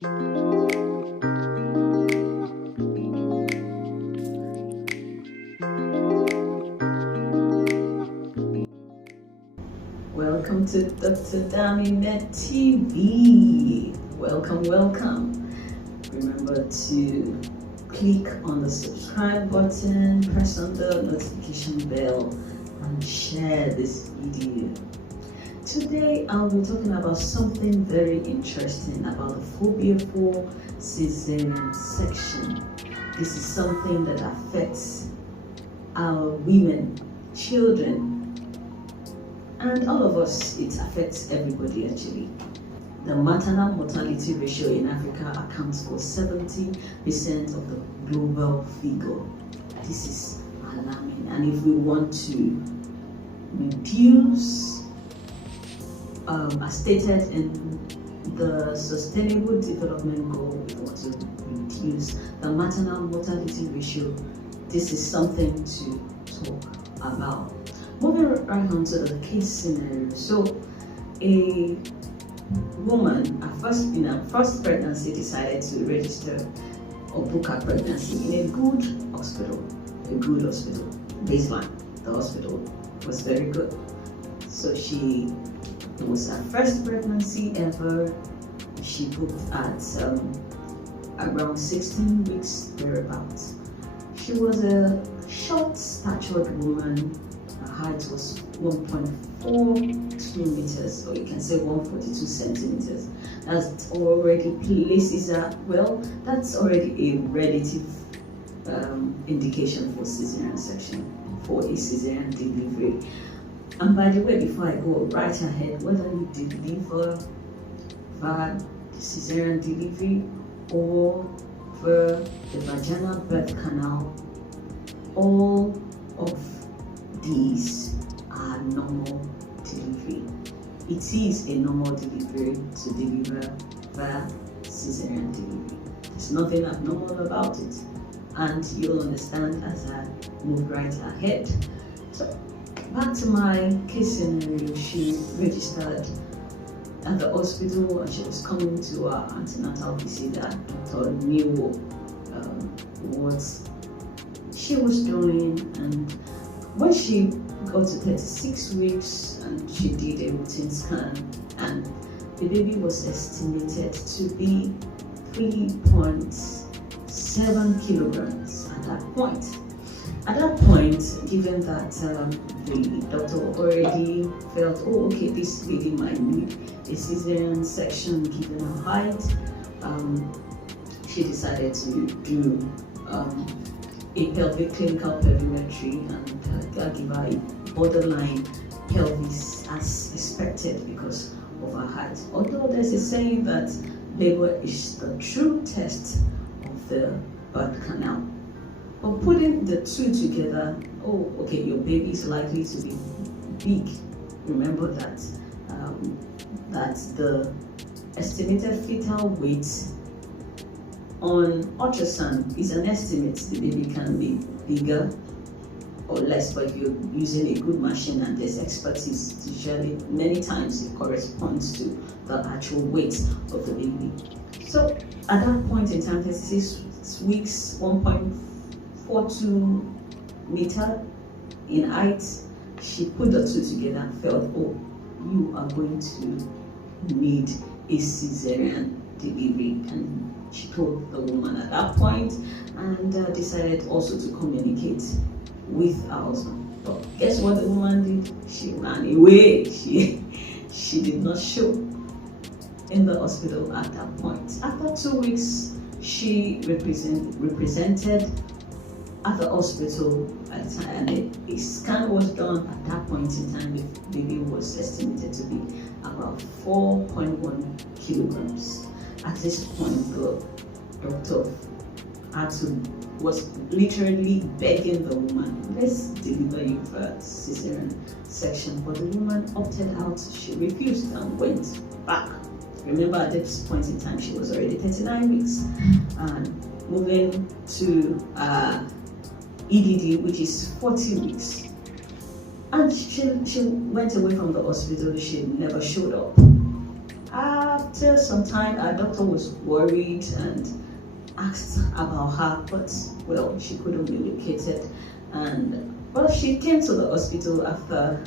Welcome to Dr. Daminet TV. Welcome. Remember to click on the subscribe button, press on the notification bell, and share this video. Today I'll be talking about something very interesting about the phobia for caesarean section. This is something that affects our women, children, and all of us. It affects everybody actually. The maternal mortality ratio in Africa accounts for 70% of the global figure. This is alarming, and if we want to reduce, as stated in the Sustainable Development Goal, we want to reduce the maternal mortality ratio. This is something to talk about. Moving right on to the case scenario. So, a woman in her first pregnancy decided to register or book her pregnancy in a good hospital. Baseline, the hospital was very good. So it was her first pregnancy ever. She booked at around 16 weeks thereabouts. She was a short-statured woman. Her height was 1.42 meters, or you can say 142 centimeters. That already places her, that's already a relative indication for caesarean section, for a caesarean delivery. And by the way, before I go right ahead, whether you deliver via the caesarean delivery or via the vaginal birth canal, all of these are normal delivery. It is a normal delivery to deliver via caesarean delivery. There's nothing abnormal about it, and you'll understand as I move right ahead. So back to my case scenario. She registered at the hospital and she was coming to her antenatal visit. That doctor knew what she was doing, and when she got to 36 weeks and she did a routine scan, and the baby was estimated to be 3.7 kilograms at that point. At that point, given that the doctor already felt, okay, this lady might need a caesarean section given her height, she decided to do a pelvic clinical pelvimetry and give her a borderline pelvis as expected because of her height. Although there's a saying that labor is the true test of the birth canal. But putting the two together, your baby is likely to be big. Remember that the estimated fetal weight on ultrasound is an estimate. The baby can be bigger or less, but if you're using a good machine and there's expertise, usually many times it corresponds to the actual weight of the baby. So at that point in time, 36 weeks, 1.42 meter in height, she put the two together and felt, you are going to need a caesarean delivery. And she told the woman at that point, and decided also to communicate with her husband. But guess what the woman did? She ran away. She did not show in the hospital at that point. After 2 weeks, she represented at the hospital and a scan was done. At that point in time, the baby was estimated to be about 4.1 kilograms. At this point, the doctor was literally begging the woman, let's deliver you for caesarean section. But the woman opted out. She refused and went back. Remember, at this point in time, she was already 39 weeks. And moving to EDD, which is 40 weeks. And she went away from the hospital. She never showed up. After some time, our doctor was worried and asked about her, but well, she couldn't be located. And well, she came to the hospital after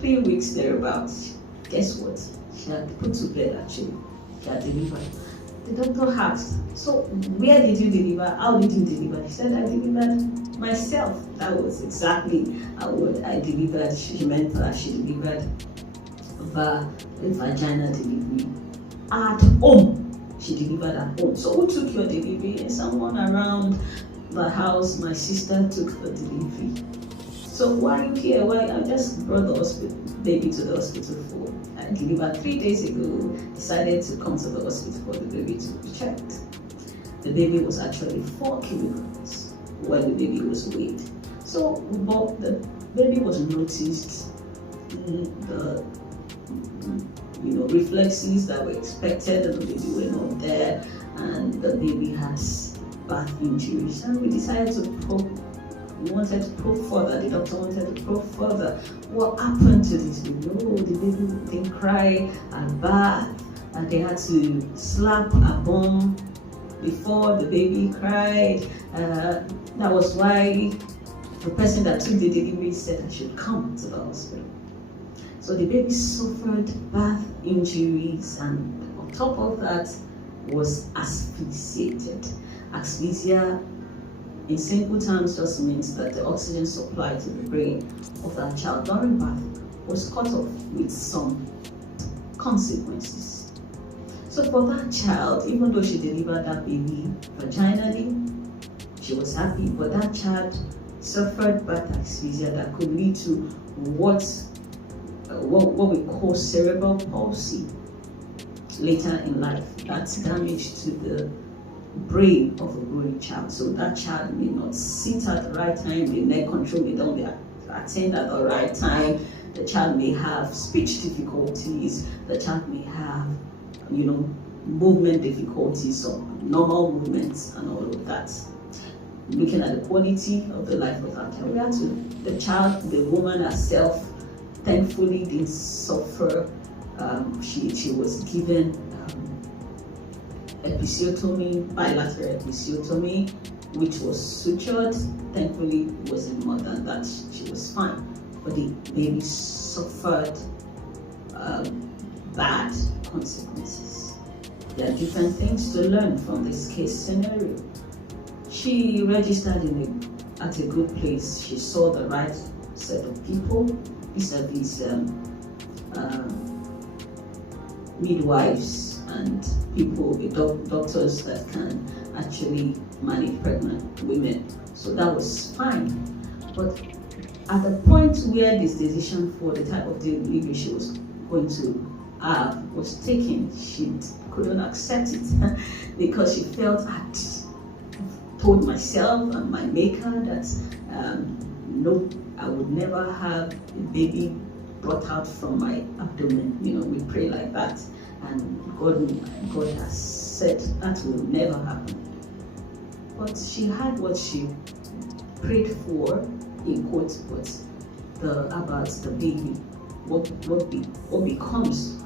3 weeks thereabouts. Guess what? She had put to bed actually. She had delivered. The doctor asked, so where did you deliver? How did you deliver? She said, I delivered myself. That was exactly what I delivered. She meant that she delivered vaginal delivery at home. She delivered at home. So who took your delivery? Someone around the house. My sister took the delivery. So why are you here? Why? I just brought the baby to the hospital for. I delivered 3 days ago. Decided to come to the hospital for the baby to be checked. The baby was actually 4 kilograms when the baby was weighed. So but the baby was noticed. The reflexes that were expected and the baby were not there, and the baby has birth injuries. And we decided to probe. We wanted to probe further. The doctor wanted to probe further. What happened to this baby? Oh, the baby didn't cry at birth, and they had to slap a bum before the baby cried. That was why the person that took the delivery said I should come to the hospital. So the baby suffered birth injuries, and on top of that was asphyxiated. Asphyxia, in simple terms, just means that the oxygen supply to the brain of that child during birth was cut off with some consequences. So for that child, even though she delivered that baby vaginally, she was happy, but that child suffered birth asphyxia that could lead to what we call cerebral palsy later in life. That's damage to the brain of a growing child. So that child may not sit at the right time, the neck control may not be attained at the right time. The child may have speech difficulties. The child may have, movement difficulties, or normal movements and all of that. Looking at the quality of the life of that child, we had to, the woman herself, thankfully didn't suffer. She was given episiotomy, bilateral episiotomy, which was sutured. Thankfully, it wasn't more than that. She was fine. But the baby suffered bad consequences. There are different things to learn from this case scenario. She registered at a good place. She saw the right set of people, vis-a-vis midwives and people, doctors that can actually manage pregnant women. So that was fine. But at the point where this decision for the type of delivery she was going to have was taken, she couldn't accept it because she felt I'd told myself and my maker that no, I would never have a baby brought out from my abdomen. We pray like that, and God has said that will never happen. But she had what she prayed for, in quotes, but about the baby, what becomes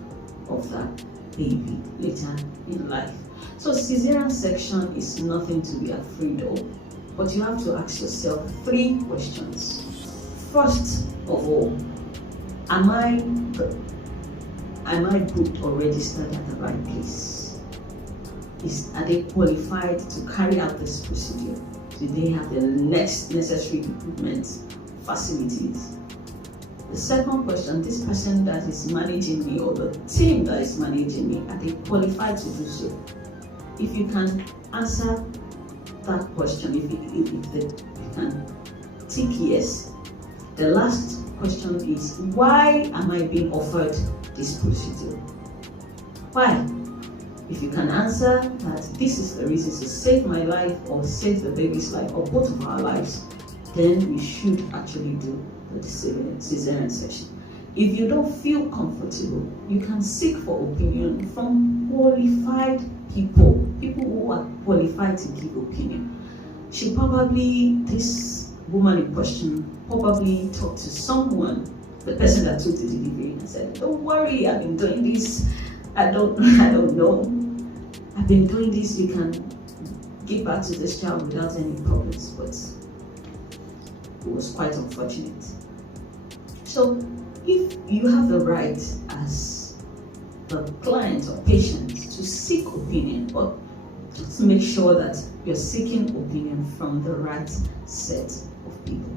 of that baby later in life. So cesarean section is nothing to be afraid of, but you have to ask yourself 3 questions. First of all, am I booked or registered at the right place? Are they qualified to carry out this procedure? Do they have the next necessary equipment, facilities? The second question, this person that is managing me or the team that is managing me, are they qualified to do so? If you can answer that question, if you can tick yes. The last question is, why am I being offered this procedure? Why? If you can answer that this is the reason to save my life or save the baby's life or both of our lives, then we should actually do the cesarean section. If you don't feel comfortable, you can seek for opinion from qualified people who are qualified to give opinion. This woman in question probably talked to someone, the person that took the delivery, and said, don't worry, I've been doing this I don't know. I've been doing this, we can give back to this child without any problems, but it was quite unfortunate. So if you have the right as the client or patient to seek opinion, but just make sure that you're seeking opinion from the right set of people.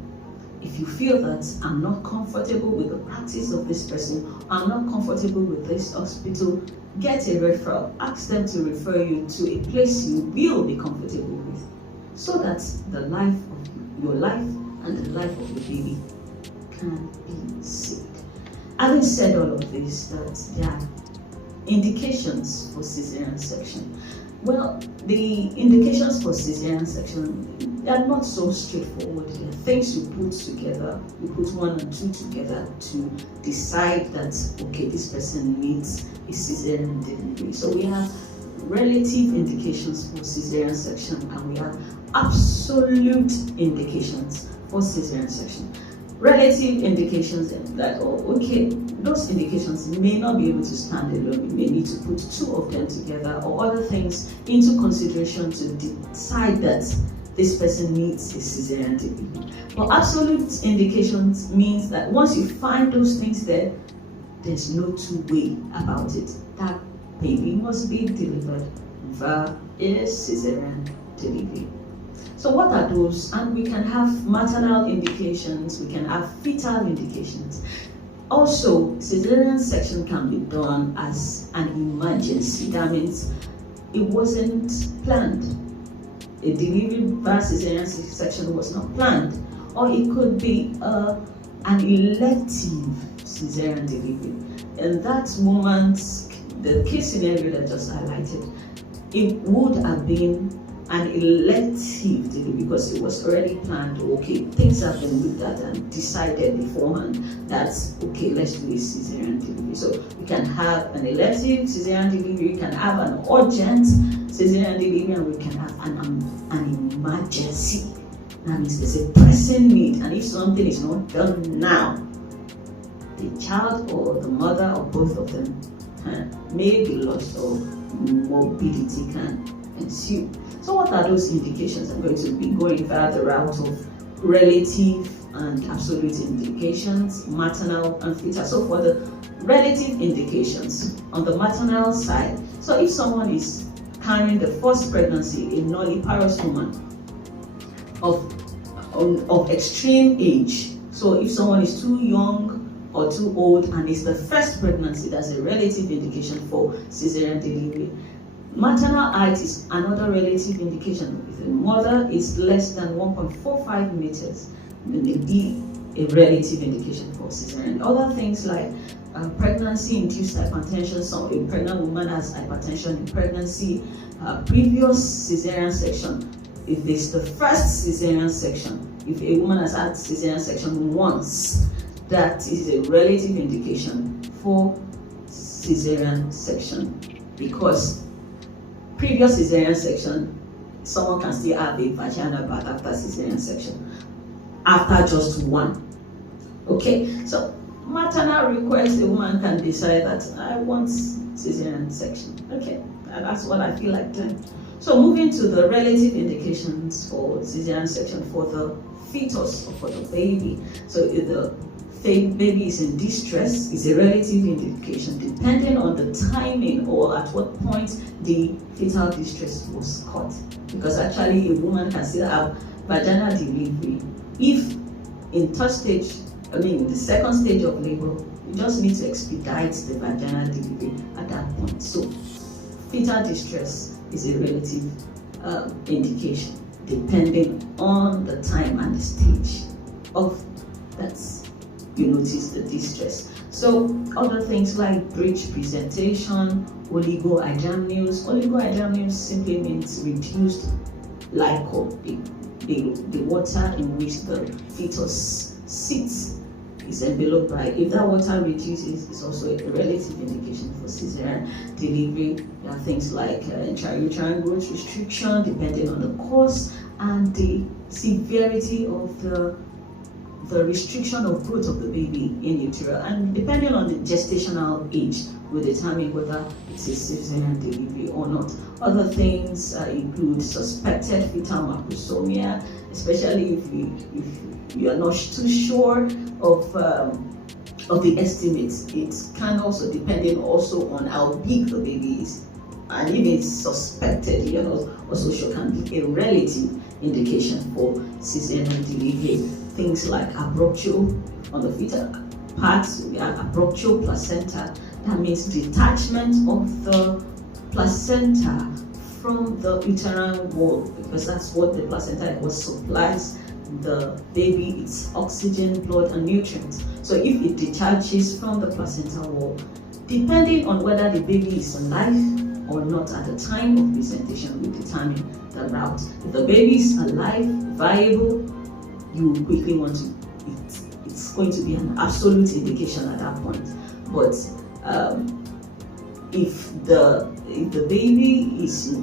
If you feel that I'm not comfortable with the practice of this person, I'm not comfortable with this hospital, get a referral. Ask them to refer you to a place you will be comfortable with, so that the life of your life and the life of your baby can be saved. Having said all of this, that there are indications for caesarean section. Well, the indications for caesarean section, they are not so straightforward. They are things you put together, you put one and two together to decide that, okay, this person needs a caesarean delivery. So we have relative indications for caesarean section, and we have absolute indications for caesarean section. Relative indications that, oh, okay, those indications may not be able to stand alone. You may need to put two of them together or other things into consideration to decide that this person needs a caesarean delivery. But absolute indications means that once you find those things there, there's no two way about it. That baby must be delivered via a caesarean delivery. So what are those? And we can have maternal indications, we can have fetal indications. Also, caesarean section can be done as an emergency. That means it wasn't planned. A delivery via caesarean section was not planned. Or it could be an elective caesarean delivery. In that moment, the case scenario that I just highlighted, it would have been an elective delivery because it was already planned. Okay, things have been looked at and decided beforehand. That's okay, let's do a caesarean delivery. So we can have an elective caesarean delivery, we can have an urgent caesarean delivery, and we can have an emergency. That means there's a pressing need, and if something is not done now, the child or the mother or both of them may be lost or morbidity can ensue. So what are those indications? I'm going to be going via the route of relative and absolute indications, maternal and fetal. So for the relative indications on the maternal side, so if someone is carrying the first pregnancy, a nulliparous woman of extreme age, so if someone is too young or too old and it's the first pregnancy, that's a relative indication for caesarean delivery. Maternal height is another relative indication. If the mother is less than 1.45 meters, then may be a relative indication for caesarean. Other things like pregnancy-induced hypertension. So a pregnant woman has hypertension in pregnancy. Previous caesarean section. If it's the first caesarean section, if a woman has had caesarean section once, that is a relative indication for caesarean section, because previous caesarean section, someone can still have a vaginal birth after caesarean section, after just one. Okay, so maternal request, a woman can decide that I want caesarean section. Okay, and that's what I feel like doing. So moving to the relative indications for caesarean section for the fetus or for the baby. So if the baby is in distress, is a relative indication depending on the timing or at what point the fetal distress was caught. Because actually a woman can still have vaginal delivery if in third stage, in the second stage of labor, you just need to expedite the vaginal delivery at that point. So fetal distress is a relative indication depending on the time and the stage of that you notice the distress. So other things like breech presentation, oligohydramnios. Oligohydramnios simply means reduced liquor, the water in which the fetus sits is enveloped by. If that water reduces, it's also a relative indication for caesarean delivery. There are things like intrauterine growth restriction depending on the cause and the severity of the the restriction of growth of the baby in utero, and depending on the gestational age will determine whether it's a cesarean delivery or not. Other things include suspected fetal macrosomia, especially if you are not too sure of the estimates. It can also depending also on how big the baby is, and if it's suspected, you know, also sure can be a relative indication for cesarean delivery. Things like abruptio on the fetal parts, we have abruptio placenta. That means detachment of the placenta from the uterine wall, because that's what the placenta was supplies the baby its oxygen, blood, and nutrients. So if it detaches from the placenta wall, depending on whether the baby is alive or not at the time of presentation, will determine the route. If the baby is alive, viable, you quickly want to, it's going to be an absolute indication at that point. But if the baby is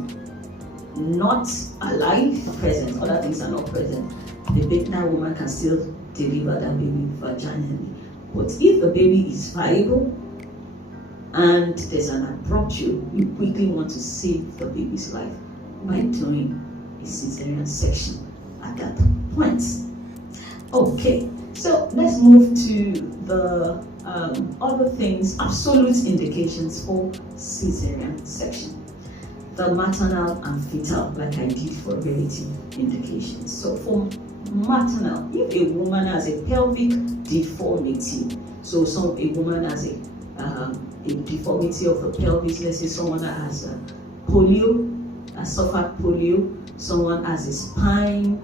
not alive, present, other things are not present, that woman can still deliver that baby vaginally. But if the baby is viable and there's an abruptio, you quickly want to save the baby's life by doing a cesarean section at that point. Okay, so let's move to the other things, absolute indications for cesarean section. The maternal and fetal, like I did for relative indications. So for maternal, if a woman has a pelvic deformity, so a woman has a deformity of the pelvis, let's say someone that has polio, has suffered polio, someone has a spine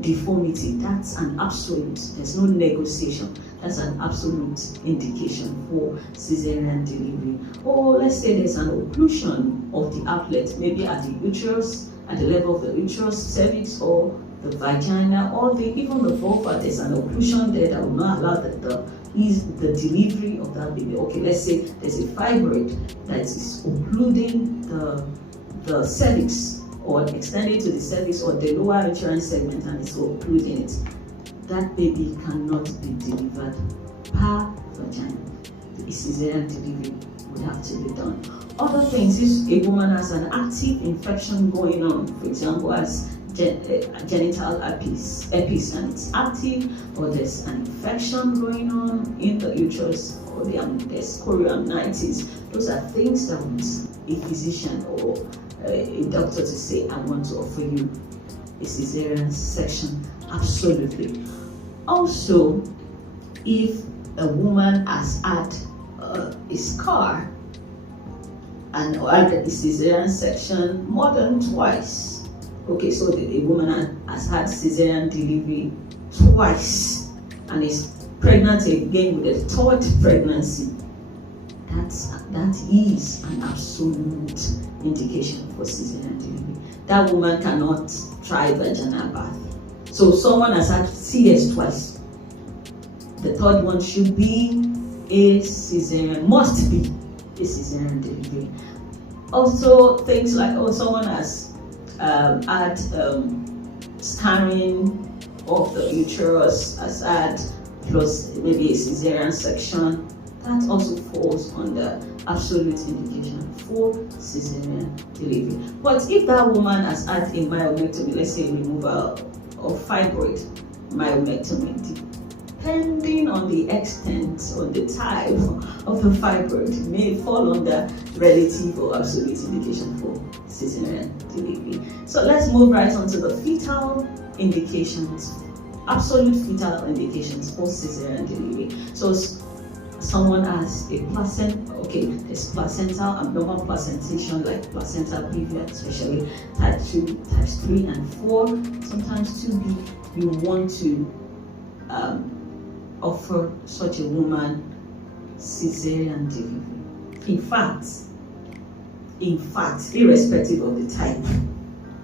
deformity, that's an absolute, there's no negotiation, that's an absolute indication for cesarean delivery. Or let's say there's an occlusion of the outlet, maybe at the uterus, at the level of the uterus, cervix, or the vagina, or even the vulva, there's an occlusion there that will not allow the delivery of that baby. Okay, let's say there's a fibroid that is occluding the cervix, or extending to the cervix or the lower uterine segment, and it's occluding it. That baby cannot be delivered per vagina. The cesarean delivery would have to be done. Other things, if a woman has an active infection going on, for example, as genital herpes, and it's active, or there's an infection going on in the uterus, or there's chorionitis, those are things that a physician or a doctor to say, I want to offer you a cesarean section. Absolutely. Also, if a woman has had a scar and had a cesarean section more than twice, okay, so a woman has had cesarean delivery twice and is pregnant again with a third pregnancy, that is an absolute indication for cesarean delivery. That woman cannot try vaginal birth. So someone has had CS twice. The third one should be a cesarean, must be a cesarean delivery. Also, things like, someone has had scarring of the uterus, has had plus maybe a cesarean section, that also falls under absolute indication for cesarean delivery. But if that woman has had a myomectomy, let's say removal of fibroid, myomectomy, depending on the extent or the type of the fibroid, may fall under relative or absolute indication for cesarean delivery. So let's move right on to the fetal indications, absolute fetal indications for cesarean delivery. So someone has a placenta, okay, there's placental abnormal placentation like placenta previa, especially type 2, types 3 and 4, sometimes 2B. You want to offer such a woman cesarean delivery. In fact, irrespective of the type,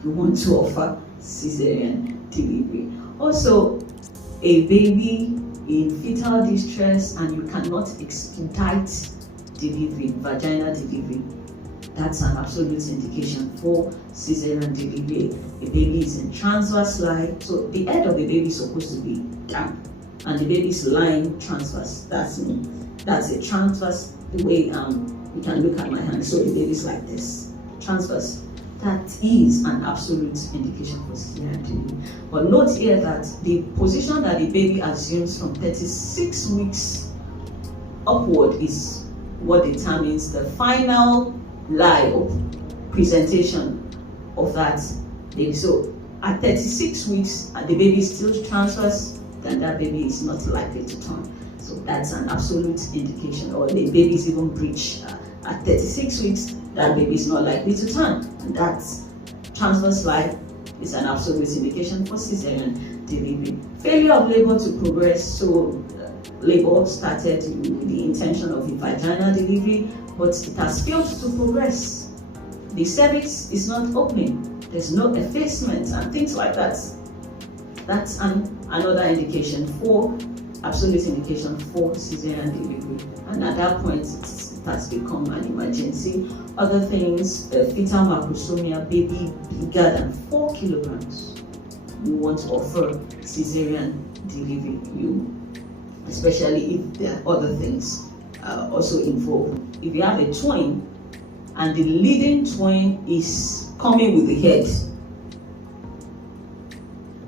you want to offer cesarean delivery. Also, a baby in fetal distress and you cannot expedite delivery, vaginal delivery, that's an absolute indication for cesarean delivery. A baby is in transverse lie, so the head of the baby is supposed to be down. and the baby is lying transverse. That's me. That's a transverse. The way you can look at my hand. So the baby is like this, transverse. That is an absolute indication for cesarean delivery. But note here that the position that the baby assumes from 36 weeks upward is what determines the final lie or presentation of that baby. So at 36 weeks, the baby is still transverse, then that baby is not likely to turn. So that's an absolute indication. Or the baby is even breech at 36 weeks, that baby is not likely to turn. And that's transverse lie is an absolute indication for cesarean delivery. Failure of labor to progress. So labor started with the intention of a vaginal delivery, but it has failed to progress. The cervix is not opening. There's no effacement and things like that. That's another indication for absolute indication for cesarean delivery. And at that point, it has become an emergency. Other things, fetal macrosomia, baby bigger than 4 kilograms. You want to offer cesarean delivery, especially if there are other things also involved. If you have a twin and the leading twin is coming with the head,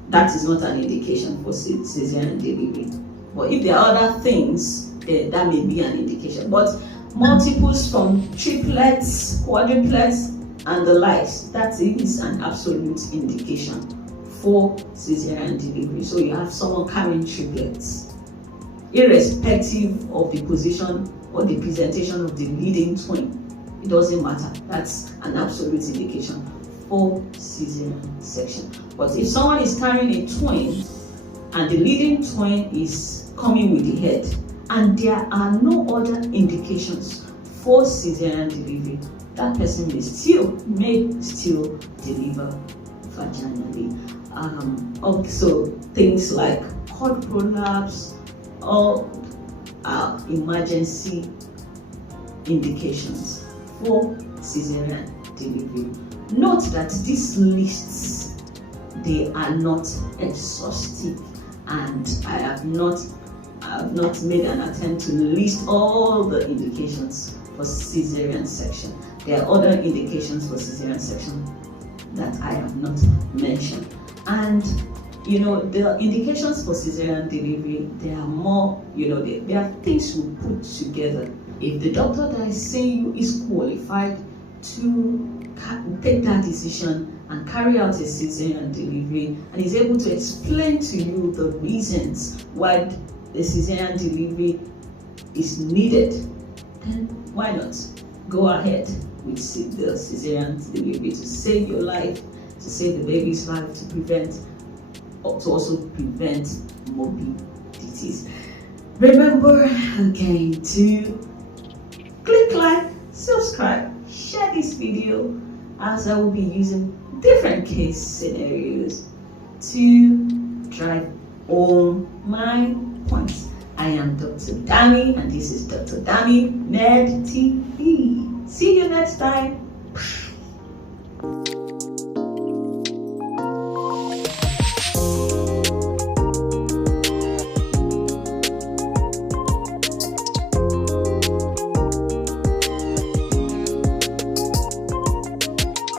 that is not an indication for cesarean delivery. But if there are other things, that may be an indication. But multiples from triplets, quadruplets, and the likes, that is an absolute indication for cesarean delivery. So you have someone carrying triplets, irrespective of the position or the presentation of the leading twin. It doesn't matter. That's an absolute indication for cesarean section. But if someone is carrying a twin and the leading twin is coming with the head, and there are no other indications for cesarean delivery, that person may still deliver vaginally. Also, things like cord prolapse or emergency indications for cesarean delivery. Note that these lists, they are not exhaustive, and I have not made an attempt to list all the indications for cesarean section. There are other indications for cesarean section that I have not mentioned. And the indications for cesarean delivery, there are more, there are things we put together. If the doctor that is seeing you is qualified to take that decision and carry out a cesarean delivery, and is able to explain to you the reasons why the cesarean delivery is needed, then why not go ahead with the cesarean delivery to save your life, to save the baby's life, to also prevent morbidities. Remember again to click like, subscribe, share this video, as I will be using different case scenarios to drive home my points. I am Dr. Dami, and this is Dr. Dami Med TV. See you next time.